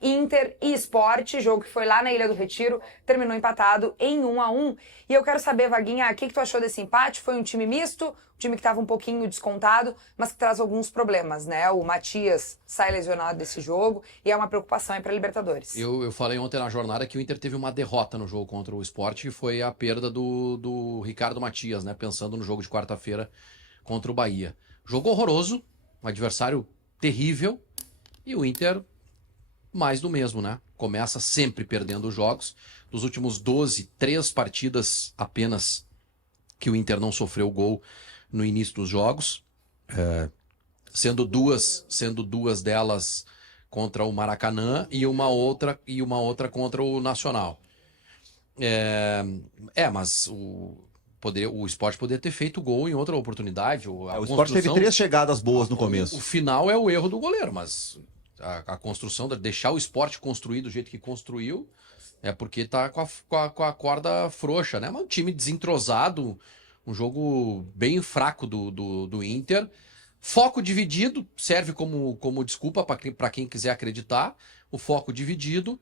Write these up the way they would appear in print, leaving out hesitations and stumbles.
Inter e Sport, jogo que foi lá na Ilha do Retiro, terminou empatado em 1-1. E eu quero saber, Vaguinha, o que tu achou desse empate? Foi um time misto, um time que estava um pouquinho descontado, mas que traz alguns problemas, né? O Matias sai lesionado desse jogo e é uma preocupação aí para a Libertadores. Eu falei ontem na jornada que o Inter teve uma derrota no jogo contra o Sport, e foi a perda do Ricardo Matias, né? Pensando no jogo de quarta-feira contra o Bahia. Jogo horroroso, um adversário terrível, e o Inter mais do mesmo, né? Começa sempre perdendo os jogos. Dos últimos 12, 3 partidas apenas que o Inter não sofreu gol no início dos jogos, sendo duas delas contra o Maracanã e uma outra contra o Nacional. Mas o Sport poderia ter feito gol em outra oportunidade. O Sport teve 3 chegadas boas no começo. O final é o erro do goleiro, mas a construção, deixar o Sport construir do jeito que construiu, é porque tá com a corda frouxa, né? Mas um time desentrosado, um jogo bem fraco do Inter. Foco dividido, serve como desculpa para quem quiser acreditar. O foco dividido.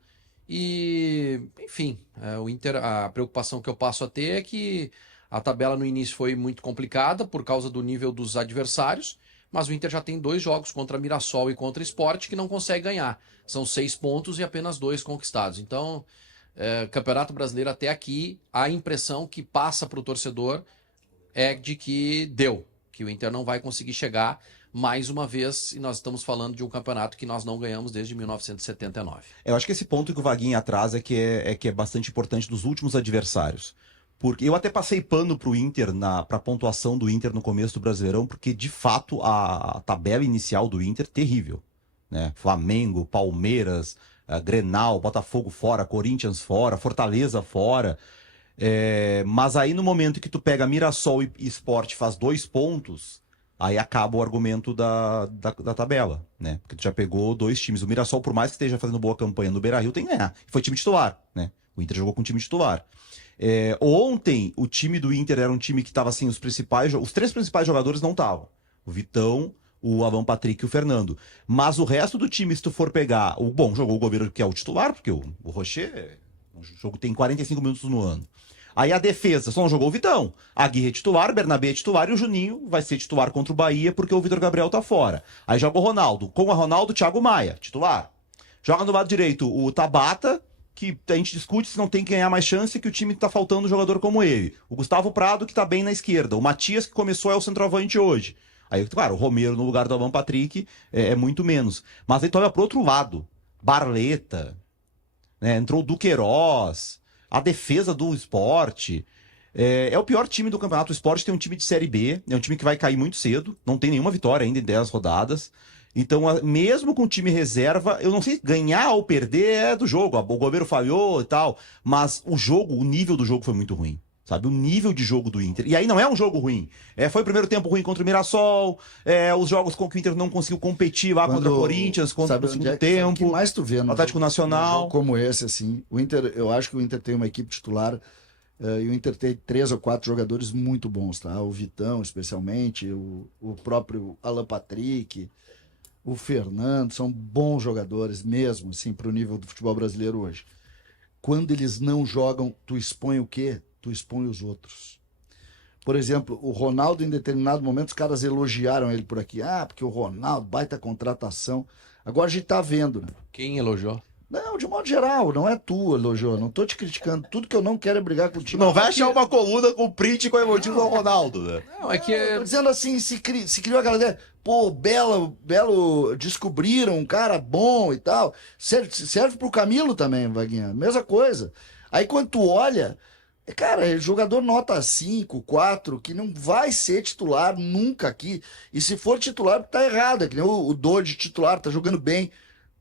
E, enfim, o Inter, a preocupação que eu passo a ter é que a tabela no início foi muito complicada por causa do nível dos adversários, mas o Inter já tem 2 jogos contra Mirassol e contra Sport que não consegue ganhar. São 6 pontos e apenas 2 conquistados. Então, Campeonato Brasileiro até aqui, a impressão que passa para o torcedor é de que que o Inter não vai conseguir chegar mais uma vez, e nós estamos falando de um campeonato que nós não ganhamos desde 1979. Eu acho que esse ponto que o Vaguinha traz é que é bastante importante dos últimos adversários. Porque eu até passei pano pro Inter, pra pontuação do Inter no começo do Brasileirão, porque de fato a tabela inicial do Inter é terrível, né? Flamengo, Palmeiras, Grenal, Botafogo fora, Corinthians fora, Fortaleza fora. Mas aí no momento que tu pega Mirassol e Sport faz 2 pontos, aí acaba o argumento da tabela, né? Porque tu já pegou 2 times. O Mirassol, por mais que esteja fazendo boa campanha no Beira-Rio, tem que ganhar. Foi time titular, né? O Inter jogou com time titular. Ontem, o time do Inter era um time que estava assim, os 3 principais jogadores não estavam. O Vitão, o Alan Patrick e o Fernando. Mas o resto do time, se tu for pegar... jogou o Goleiro, que é o titular, porque o Rocher, o jogo tem 45 minutos no ano. Aí a defesa, só não jogou o Vitão. A Aguirre é titular, o Bernabé é titular e o Juninho vai ser titular contra o Bahia porque o Vitor Gabriel tá fora. Aí joga o Ronaldo. Com o Ronaldo, Thiago Maia, titular. Joga no lado direito o Tabata, que a gente discute se não tem que ganhar mais chance, que o time tá faltando um jogador como ele. O Gustavo Prado, que tá bem na esquerda. O Matias, que começou, é o centroavante hoje. Aí, claro, o Romero no lugar do Alan Patrick é muito menos. Mas aí tu olha pro outro lado. Barleta, né? Entrou o Duqueiroz, a defesa do Sport. É o pior time do campeonato. O Sport tem um time de Série B, é um time que vai cair muito cedo, não tem nenhuma vitória ainda em 10 rodadas. Então, mesmo com o time reserva, eu não sei, ganhar ou perder é do jogo. O goleiro falhou e tal, mas o nível do jogo foi muito ruim. Sabe, o nível de jogo do Inter. E aí não é um jogo ruim. Foi o primeiro tempo ruim contra o Mirassol, os jogos com que o Inter não conseguiu competir lá contra o Corinthians, contra o segundo tempo. O que mais tu vê no Atlético Nacional. Jogo como esse, assim, o Inter, eu acho que o Inter tem uma equipe titular, e o Inter tem 3 ou 4 jogadores muito bons, tá? O Vitão, especialmente, o próprio Alan Patrick, o Fernando, são bons jogadores mesmo, assim, pro nível do futebol brasileiro hoje. Quando eles não jogam, tu expõe o quê? Tu expõe os outros. Por exemplo, o Ronaldo, em determinado momento, os caras elogiaram ele por aqui. Porque o Ronaldo, baita contratação. Agora a gente tá vendo, né? Quem elogiou? Não, de modo geral, não é tu, elogiou. Não tô te criticando. Tudo que eu não quero é brigar contigo. Não vai achar uma coluna com print com elogio do Ronaldo, né? Não, é que... Tô dizendo assim, se criou aquela ideia. Pô, Belo, descobriram um cara bom e tal. Serve pro Camilo também, Vaguinha. Mesma coisa. Aí quando tu olha... Cara, jogador nota 5, 4, que não vai ser titular nunca aqui. E se for titular, tá errado. É que nem o Dodge titular, tá jogando bem.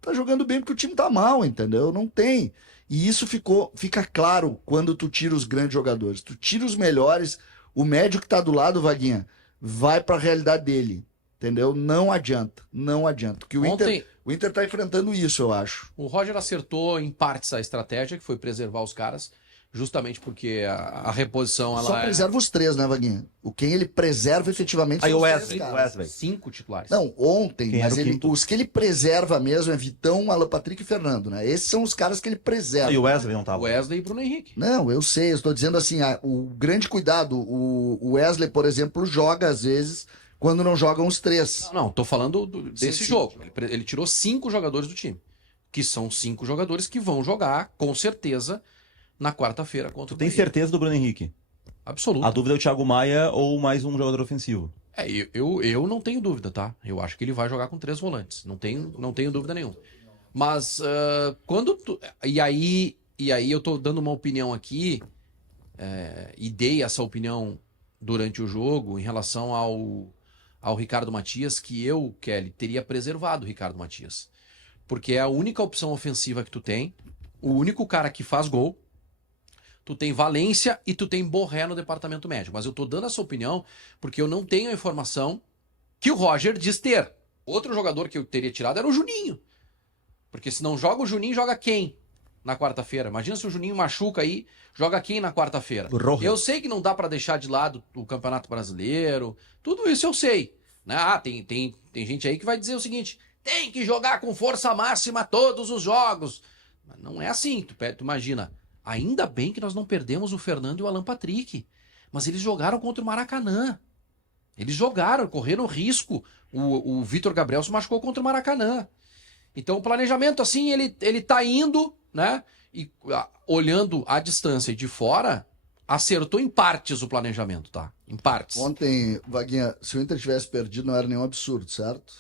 Tá jogando bem porque o time tá mal, entendeu? Não tem. E isso fica claro quando tu tira os grandes jogadores. Tu tira os melhores, o médio que tá do lado, Vaguinha, vai pra realidade dele. Entendeu? Não adianta. Não adianta. Porque o Inter tá enfrentando isso, eu acho. O Roger acertou em partes a estratégia, que foi preservar os caras. justamente porque a reposição Só ela preserva os 3, né, Vaguinha? Quem ele preserva efetivamente Aí são o os Wesley, 3 o caras. Wesley. 5 titulares. Não, ontem, Quem mas era o quinto? os que ele preserva mesmo é Vitão, Alan Patrick e Fernando, né? Esses são os caras que ele preserva. Aí o Wesley não tava. Wesley e Bruno Henrique. Não, eu sei, eu estou dizendo assim, o grande cuidado, o Wesley, por exemplo, joga às vezes quando não jogam os 3. Não, tô falando desse sim. jogo. Ele tirou 5 jogadores do time. Que são 5 jogadores que vão jogar, com certeza, na quarta-feira contra Tu o tem Bahia. certeza do Bruno Henrique? Absoluto. A dúvida é o Thiago Maia ou mais um jogador ofensivo? Eu não tenho dúvida, tá? Eu acho que ele vai jogar com 3 volantes. Não tenho dúvida nenhuma. Mas quando tu. E aí eu tô dando uma opinião aqui, e dei essa opinião durante o jogo em relação ao Ricardo Matias, que eu, Kelly, teria preservado o Ricardo Matias. Porque é a única opção ofensiva que tu tem, o único cara que faz gol. Tu tem Valência e tu tem Borré no departamento médico. Mas eu tô dando essa opinião porque eu não tenho a informação que o Roger diz ter. Outro jogador que eu teria tirado era o Juninho. Porque se não joga o Juninho, joga quem na quarta-feira? Imagina se o Juninho machuca aí, joga quem na quarta-feira? O Roger. Eu sei que não dá pra deixar de lado o Campeonato Brasileiro. Tudo isso eu sei. Né? Tem gente aí que vai dizer o seguinte: tem que jogar com força máxima todos os jogos. Mas não é assim. Tu imagina. Ainda bem que nós não perdemos o Fernando e o Alan Patrick. Mas eles jogaram contra o Maracanã. Eles jogaram, correram risco. O Vitor Gabriel se machucou contra o Maracanã. Então o planejamento, assim, ele tá indo, né? E olhando à distância e de fora, acertou em partes o planejamento, tá? Em partes. Ontem, Vaguinha, se o Inter tivesse perdido, não era nenhum absurdo, certo?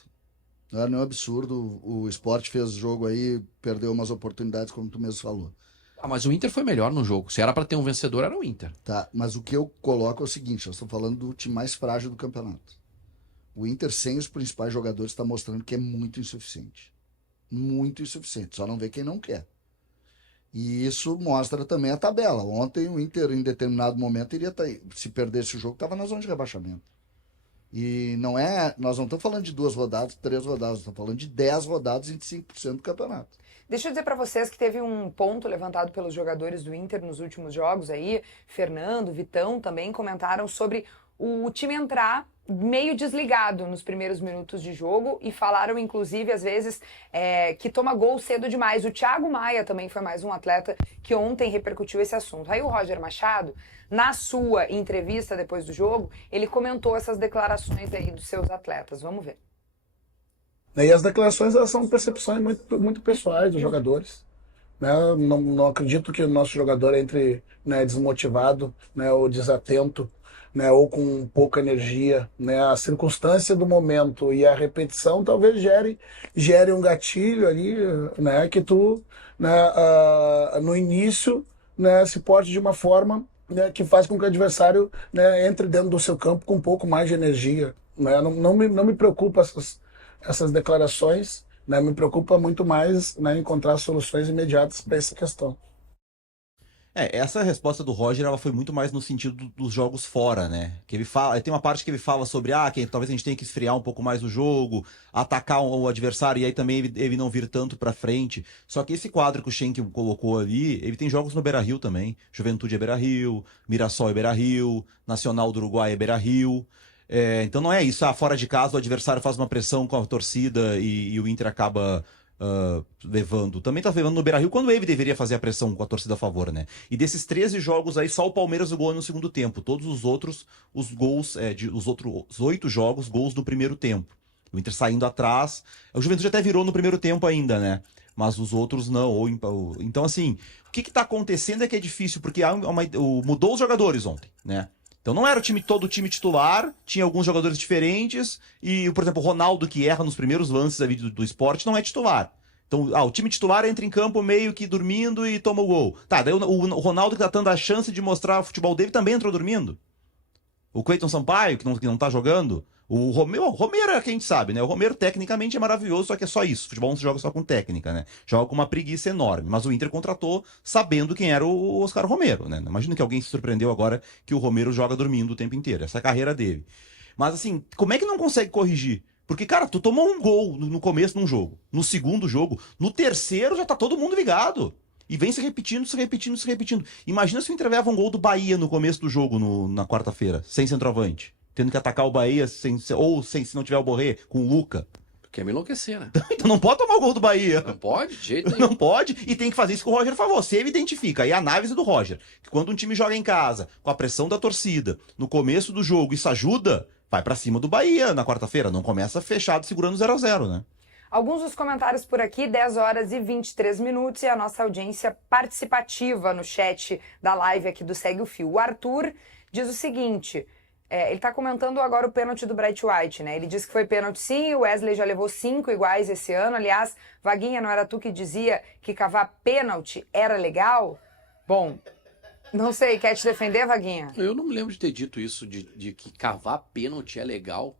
Não era nenhum absurdo. O Sport fez jogo aí, perdeu umas oportunidades, como tu mesmo falou. Mas o Inter foi melhor no jogo. Se era pra ter um vencedor, era o Inter. Tá, mas o que eu coloco é o seguinte: nós estamos falando do time mais frágil do campeonato. O Inter, sem os principais jogadores, está mostrando que é muito insuficiente. Muito insuficiente. Só não vê quem não quer. E isso mostra também a tabela. Ontem o Inter, em determinado momento, iria estar. Se perdesse o jogo, estava na zona de rebaixamento. E não é. Nós não estamos falando de 2 rodadas, 3 rodadas, estamos falando de 10 rodadas, 25% do campeonato. Deixa eu dizer pra vocês que teve um ponto levantado pelos jogadores do Inter nos últimos jogos aí, Fernando, Vitão também comentaram sobre o time entrar meio desligado nos primeiros minutos de jogo e falaram, inclusive, às vezes, que toma gol cedo demais. O Thiago Maia também foi mais um atleta que ontem repercutiu esse assunto. Aí o Roger Machado, na sua entrevista depois do jogo, ele comentou essas declarações aí dos seus atletas. Vamos ver. E as declarações, elas são percepções muito, muito pessoais dos jogadores. Né? Não acredito que o nosso jogador entre, né, desmotivado, né, ou desatento, né, ou com pouca energia. Né? A circunstância do momento e a repetição talvez gere um gatilho ali, né, que tu, né, no início, né, se porte de uma forma, né, que faz com que o adversário, né, entre dentro do seu campo com um pouco mais de energia. Né? Não me preocupa essas declarações, né? Me preocupa muito mais, né, encontrar soluções imediatas para essa questão. Essa resposta do Roger, ela foi muito mais no sentido dos jogos fora, né? Que ele fala, tem uma parte que ele fala sobre que talvez a gente tenha que esfriar um pouco mais o jogo, atacar o adversário e aí também ele não vir tanto pra frente. Só que esse quadro que o Schenck colocou ali, ele tem jogos no Beira-Rio também. Juventude é Beira-Rio, Mirassol é Beira-Rio, Nacional do Uruguai é Beira-Rio. Então não é isso, fora de casa o adversário faz uma pressão com a torcida e o Inter acaba levando. Também tá levando no Beira-Rio quando ele deveria fazer a pressão com a torcida a favor, né? E desses 13 jogos aí, só o Palmeiras o gol no segundo tempo. Todos os outros, os gols, os outros 8 jogos, gols no primeiro tempo. O Inter saindo atrás. O Juventude até virou no primeiro tempo ainda, né? Mas os outros não. Então, assim, o que tá acontecendo é que é difícil, porque mudou os jogadores ontem, né? Então não era todo o time titular, tinha alguns jogadores diferentes, e, por exemplo, o Ronaldo, que erra nos primeiros lances ali do esporte, não é titular. Então, o time titular entra em campo meio que dormindo e toma o gol. Tá, daí o Ronaldo, que tá dando a chance de mostrar o futebol dele, também entrou dormindo. O Cleiton Sampaio, que não tá jogando. O Romero é quem a gente sabe, né? O Romero tecnicamente é maravilhoso, só que é só isso. O futebol não se joga só com técnica, né? Joga com uma preguiça enorme. Mas o Inter contratou sabendo quem era o Oscar Romero, né? Imagina que alguém se surpreendeu agora que o Romero joga dormindo o tempo inteiro. Essa é a carreira dele. Mas assim, como é que não consegue corrigir? Porque, cara, tu tomou um gol no começo de um jogo. No segundo jogo. No terceiro já tá todo mundo ligado. E vem se repetindo, se repetindo, se repetindo. Imagina se o Inter leva um gol do Bahia no começo do jogo, na quarta-feira, sem centroavante. Tendo que atacar o Bahia, se não tiver o Borré, com o Luca. Quer me enlouquecer, né? Então não pode tomar o gol do Bahia. Não pode, de jeito nenhum. Não pode, e tem que fazer isso com o Roger Favor. Você identifica, aí a análise do Roger, que quando um time joga em casa, com a pressão da torcida, no começo do jogo, isso ajuda, vai pra cima do Bahia na quarta-feira. Não começa fechado segurando 0-0, né? Alguns dos comentários por aqui, 10 horas e 23 minutos, e a nossa audiência participativa no chat da live aqui do Segue o Fio. O Arthur diz o seguinte, ele tá comentando agora o pênalti do Bright White, né? Ele diz que foi pênalti sim, o Wesley já levou 5 iguais esse ano. Aliás, Vaguinha, não era tu que dizia que cavar pênalti era legal? Bom, não sei, quer te defender, Vaguinha? Eu não me lembro de ter dito isso, de que cavar pênalti é legal.